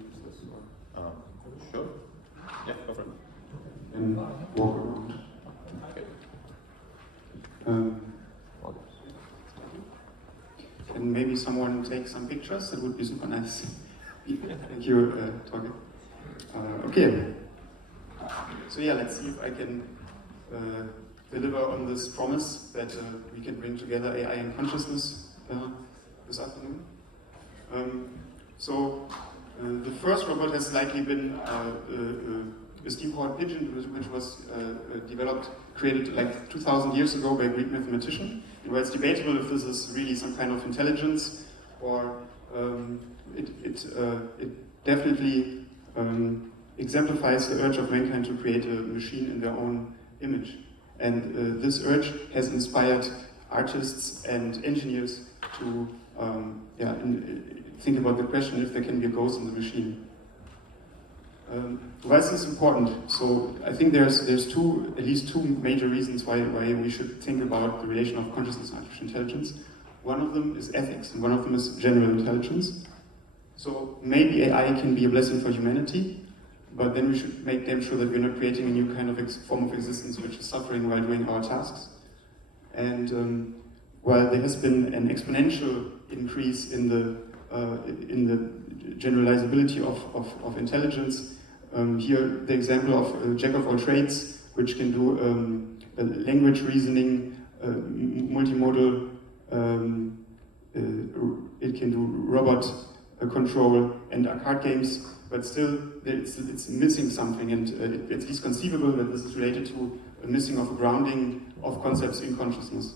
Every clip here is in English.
use this? Or? Sure. Yeah, go for it. And walk around. Okay. And maybe someone take some pictures. That would be super nice. Thank you, Torge. Okay. So yeah, let's see if I can deliver on this promise that we can bring together AI and consciousness this afternoon. The first robot has likely been a steam-powered pigeon, which was created like 2,000 years ago by a Greek mathematician. And while it's debatable if this is really some kind of intelligence, or it definitely exemplifies the urge of mankind to create a machine in their own image. And this urge has inspired artists and engineers to think about the question if there can be a ghost in the machine. Why is this important? So I think there's at least two major reasons why we should think about the relation of consciousness and artificial intelligence. One of them is ethics, and one of them is general intelligence. So maybe AI can be a blessing for humanity, but then we should make damn sure that we're not creating a new kind of form of existence which is suffering while doing our tasks. And while there has been an exponential increase in the generalizability of intelligence, here the example of jack of all trades, which can do language reasoning, multimodal, it can do robot control and card games, but still it's missing something, and it's at least conceivable that this is related to a missing of a grounding of concepts in consciousness.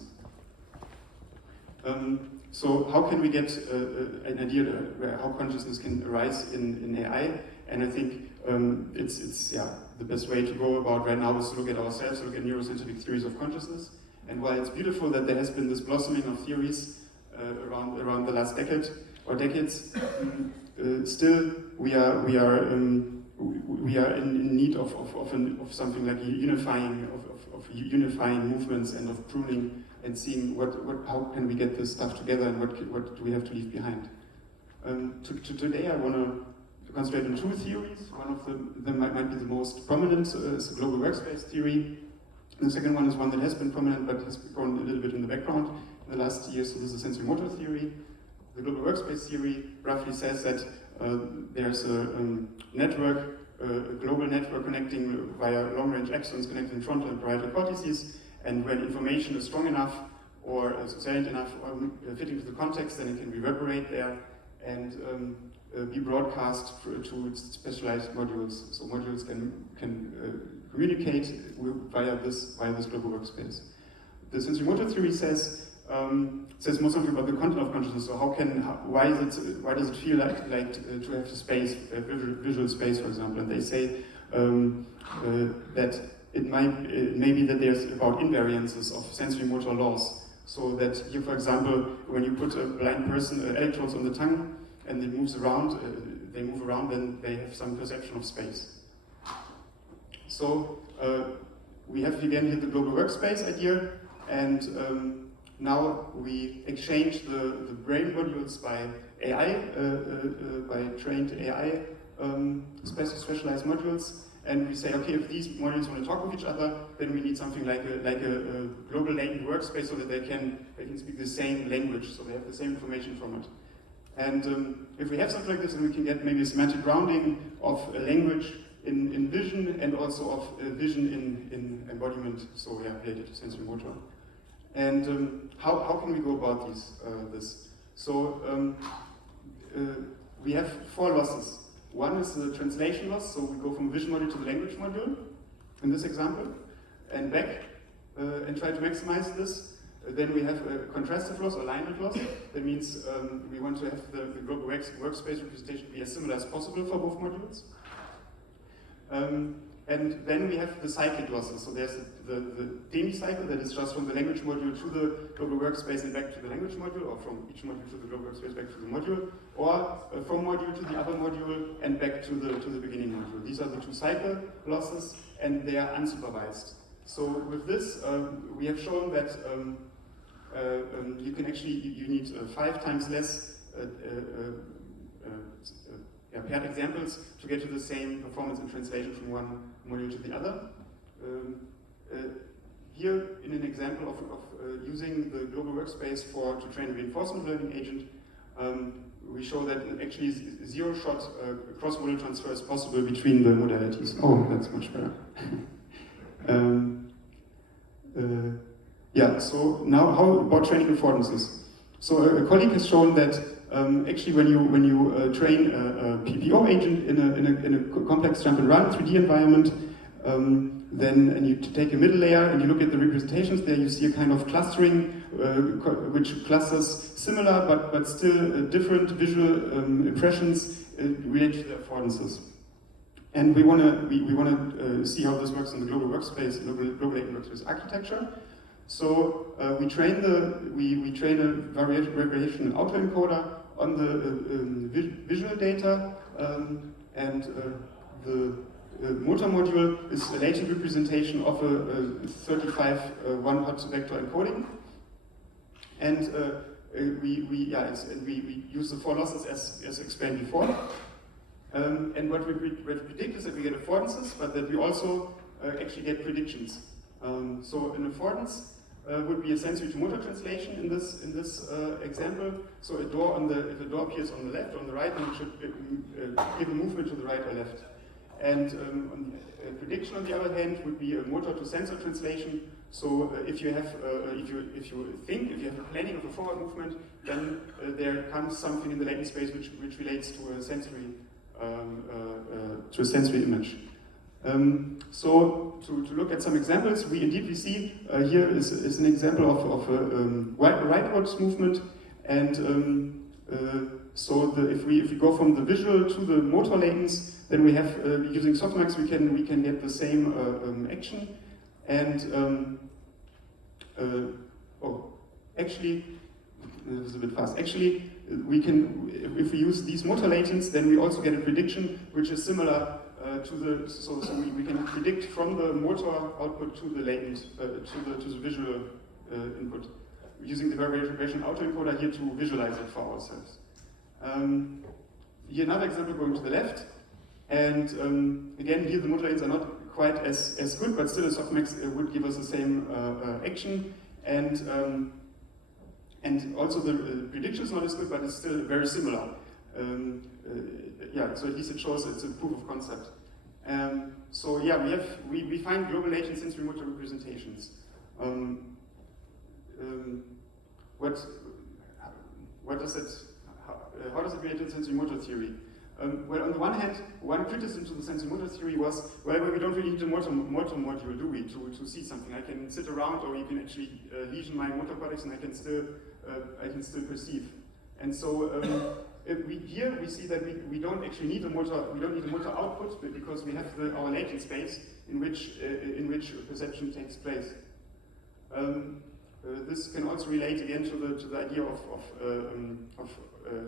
So how can we get an idea how consciousness can arise in AI? And I think the best way to go about right now is to look at ourselves, look at neuroscientific theories of consciousness. And while it's beautiful that there has been this blossoming of theories around the last decade or decades, still we are in need of something like unifying movements and of pruning and seeing how can we get this stuff together and what do we have to leave behind. Today I want to concentrate on two theories. One of them might be the most prominent, is the global workspace theory. And the second one is one that has been prominent but has grown a little bit in the background in the last years. So this is the sensorimotor theory. The global workspace theory roughly says that there's a network, a global network connecting via long-range axons connecting frontal and parietal cortices, and when information is strong enough or salient enough or fitting to the context, then it can reverberate there and be broadcast to specialized modules. So modules can communicate via this global workspace. The sensorimotor theory says more something about the content of consciousness. So why does it feel like to have the space, visual space, for example? And they say that it may be that there's about invariances of sensorimotor laws. So that here, for example, when you put a blind person electrodes on the tongue and it moves around, then they have some perception of space. So we have again here the global workspace idea, and now we exchange the brain modules by AI, by trained AI specialized modules, and we say, okay, if these modules want to talk with each other, then we need something like a global latent workspace so that they can speak the same language, so they have the same information from it. And if we have something like this, then we can get maybe a semantic grounding of a language in vision and also of vision in embodiment, so yeah, related to sensorimotor. And how can we go about this? So we have four losses. One is the translation loss, so we go from vision module to the language module, in this example, and back, and try to maximize this. Then we have a contrastive loss, alignment loss. That means we want to have the global workspace representation be as similar as possible for both modules. And then we have the cyclic losses. So there's the demi-cycle that is just from the language module to the global workspace and back to the language module, or from each module to the global workspace back to the module, or from module to the other module and back to the beginning module. These are the two cycle losses, and they are unsupervised. So with this, we have shown that you need 5 times less paired examples to get to the same performance in translation from one module to the other. Here, in an example of using the global workspace to train a reinforcement learning agent, we show that actually zero-shot cross-module transfer is possible between the modalities. Oh, that's much better. Yeah, so now how about training affordances? So a colleague has shown that actually when you train a PPO agent in a complex jump and run 3D environment, and you take a middle layer and you look at the representations there, you see a kind of clustering which clusters similar but still different visual impressions related to the affordances. And we want to see how this works in the global workspace, global latent workspace architecture. So we train a variation autoencoder on the visual data, and the motor module is a latent representation of a 35 one-hot vector encoding, and we use the 4 losses as explained before. And what we predict is that we get affordances, but that we also actually get predictions. So an affordance would be a sensory to motor translation in this example. So if a door appears on the left or on the right, then it should give a movement to the right or left. And a prediction, on the other hand, would be a motor to sensor translation. So if you have a planning of a forward movement, then there comes something in the latent space which relates to a sensory image. So to look at some examples, we see here is an example of a rightwards movement, and if we go from the visual to the motor latents, then we have using softmax we can get the same action, and actually this is a bit fast. Actually, we can, if we use these motor latents, then we also get a prediction which is similar so we can predict from the motor output to the latent to the visual input, using the variation autoencoder here to visualize it for ourselves. Here another example going to the left, and again here the motor latents are not quite as good, but still a softmax would give us the same action, and also the prediction is not as good, but it's still very similar. So at least it shows it's a proof of concept. So yeah, we find global latent sensorimotor representations. How does it relate to sensorimotor theory? Well, on the one hand, one criticism to the sensorimotor theory was, well, we don't really need a motor module, do we, to see something? I can sit around, or you can actually lesion my motor cortex, and I can still perceive. And so here we see that we don't actually need a motor. We don't need a motor output because we have our latent space in which perception takes place. This can also relate again to the idea of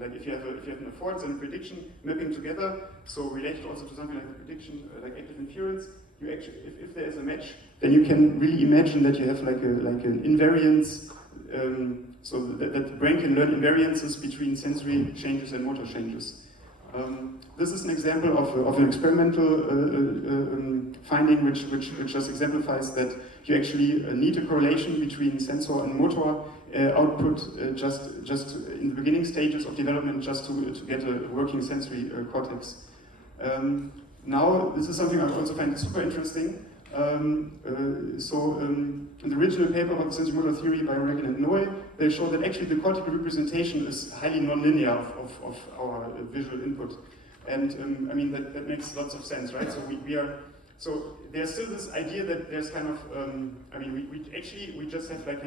like if you have an affordance and a prediction mapping together. So related also to something like a prediction, like active inference. You actually, if there is a match, then you can really imagine that you have like an invariance. So that the brain can learn invariances between sensory changes and motor changes. This is an example of an experimental finding which just exemplifies that you actually need a correlation between sensor and motor output just in the beginning stages of development, just to get a working sensory cortex. Now, this is something I also find super interesting. In the original paper about the sensorimotor theory by Regan and Noy, they show that actually the cortical representation is highly nonlinear of our visual input. And I mean, that makes lots of sense, right? So there's still this idea that there's kind of, we just have like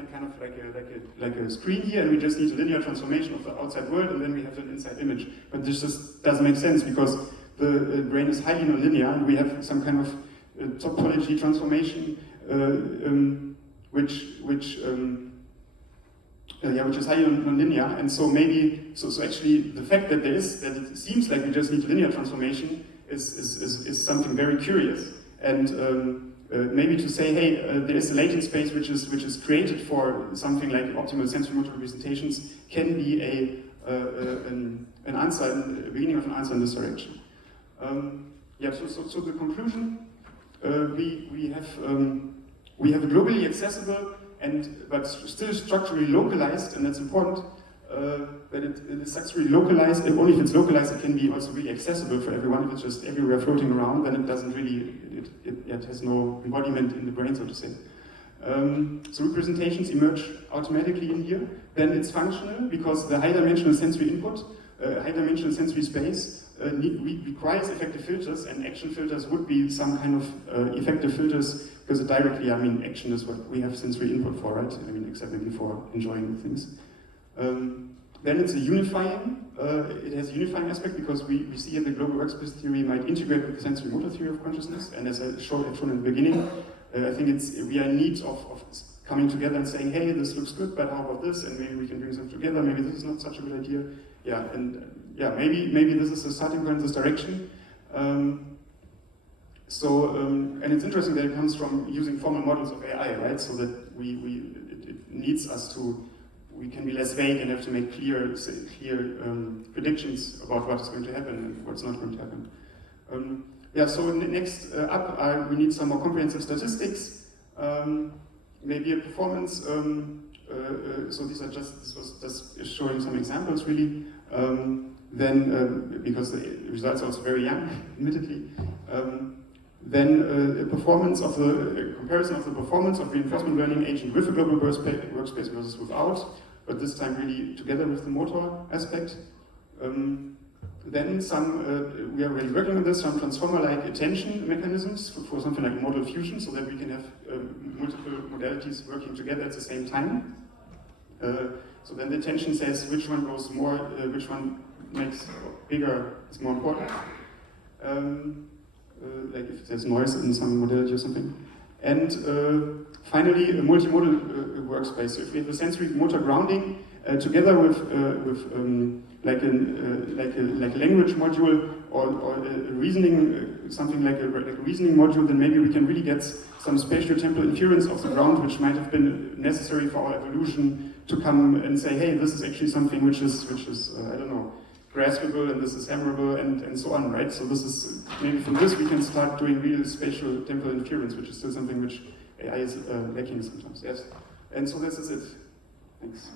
a screen here, and we just need a linear transformation of the outside world, and then we have an inside image. But this just doesn't make sense because the brain is highly nonlinear, and we have some kind of topology transformation, which is highly nonlinear, and so actually the fact that it seems like we just need a linear transformation is something very curious, and maybe to say, hey, there is a latent space which is created for something like optimal sensorimotor representations can be a an answer, a beginning of an answer in this direction. Yeah, so the conclusion, we have a globally accessible but still structurally localized, and that's important. But it is structurally localized. Only if it's localized, it can be also really accessible for everyone. If it's just everywhere floating around, then it doesn't really, it has no embodiment in the brain, so to say. So representations emerge automatically in here. Then it's functional because the high-dimensional sensory input, high-dimensional sensory space requires effective filters, and action filters would be some kind of effective filters because directly, I mean, action is what we have sensory input for, right? I mean, except maybe for enjoying things. Then it's a unifying, it has a unifying aspect because we see in the global workspace theory might integrate with the sensorimotor theory of consciousness, and as I showed in the beginning, I think we are in need of coming together and saying, hey, this looks good, but how about this? And maybe we can bring them together, maybe this is not such a good idea. Yeah, and yeah, maybe this is the starting point in this direction. And it's interesting that it comes from using formal models of AI, right? So that it needs us to, we can be less vague and have to make clear predictions about what is going to happen and what's not going to happen. Yeah, so next up, we need some more comprehensive statistics, maybe a performance. So this was just showing some examples, really. Then, because the results are also very young, admittedly. Then a comparison of the performance of reinforcement learning agent with a global workspace versus without, but this time really together with the motor aspect. Then we are already working on this, some transformer-like attention mechanisms for something like modal fusion, so that we can have multiple modalities working together at the same time. So then the attention says which one goes more, which one makes bigger, is more important. Like if there's noise in some modality or something. And finally, a multimodal workspace. So if we have a sensory motor grounding together with like a language module or a reasoning, something like a reasoning module, then maybe we can really get some spatio-temporal inference of the ground, which might have been necessary for our evolution to come and say, hey, this is actually something which is I don't know, graspable, and this is hammerable, and so on, right? So this is, maybe from this we can start doing real spatial temporal inference, which is still something which AI is lacking sometimes, yes. And so this is it. Thanks.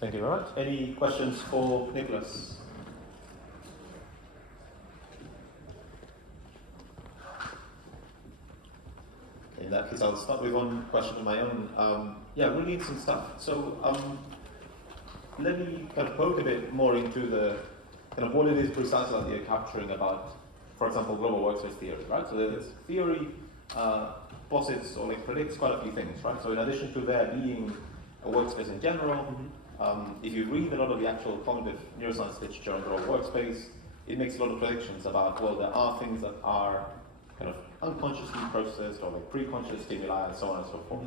Thank you very much. Any questions for Nicholas? In that case, I'll start with one question of my own. Yeah, really interesting stuff. So let me kind of poke a bit more into the kind of what it is precisely that you're capturing about, for example, global workspace theory, right? So this theory posits or like predicts quite a few things, right? So in addition to there being a workspace in general, if you read a lot of the actual cognitive neuroscience literature on global workspace, it makes a lot of predictions about, well, there are things that are kind of unconsciously processed or like pre-conscious stimuli and so on and so forth.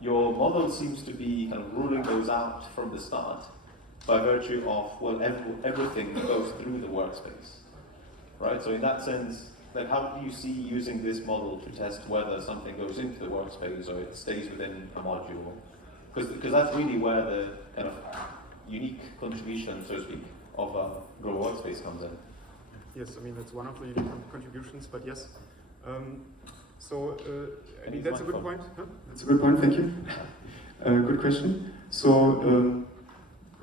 Your model seems to be kind of ruling those out from the start by virtue of, well, everything goes through the workspace, right? So in that sense, then how do you see using this model to test whether something goes into the workspace or it stays within a module? Because that's really where the kind of unique contribution, so to speak, of a global workspace comes in. Yes, I mean, that's one of the unique contributions, but yes. I mean, that's a good point. Huh? That's a good point, thank you. Good question. So,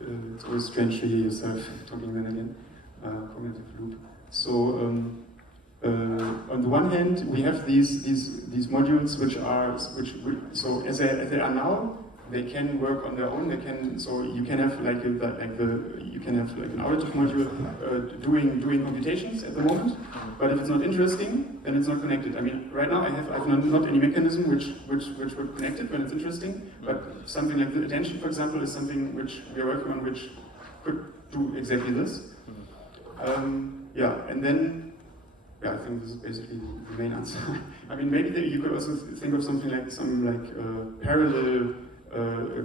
it's always strange to hear yourself talking then again. Cognitive loop. So, on the one hand, we have these modules so as they are now, they can work on their own. They can, so you can have you can have an auditive module doing computations at the moment. But if it's not interesting, then it's not connected. I mean, right now I have not any mechanism which would connect it when it's interesting. But something like the attention, for example, is something which we are working on, which could do exactly this. Yeah, and then. Yeah, I think this is basically the main answer. I mean, maybe you could also think of something like parallel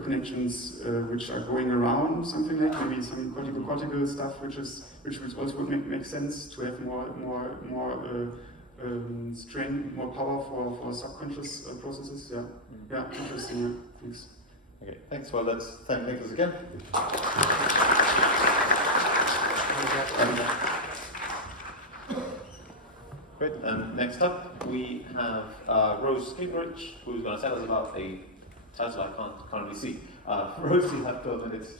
connections which are going around, something like maybe some cortical stuff, which also would make sense to have more strain more power for subconscious processes. Yeah, yeah, interesting. Yeah. Thanks. Okay, thanks. Well, let's thank Nicholas again. Great. And next up, we have Rose Gingrich, who's going to tell us about a title I can't currently see. Rose, you have 12 minutes.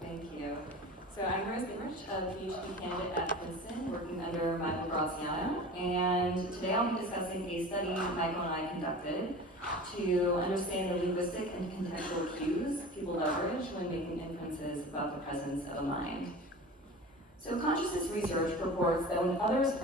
Thank you. So I'm Rose Gingrich, a PhD candidate at Princeton, working under Michael Graziano, and today I'll be discussing a study Michael and I conducted to understand the linguistic and contextual cues people leverage when making inferences about the presence of a mind. So consciousness research reports that when others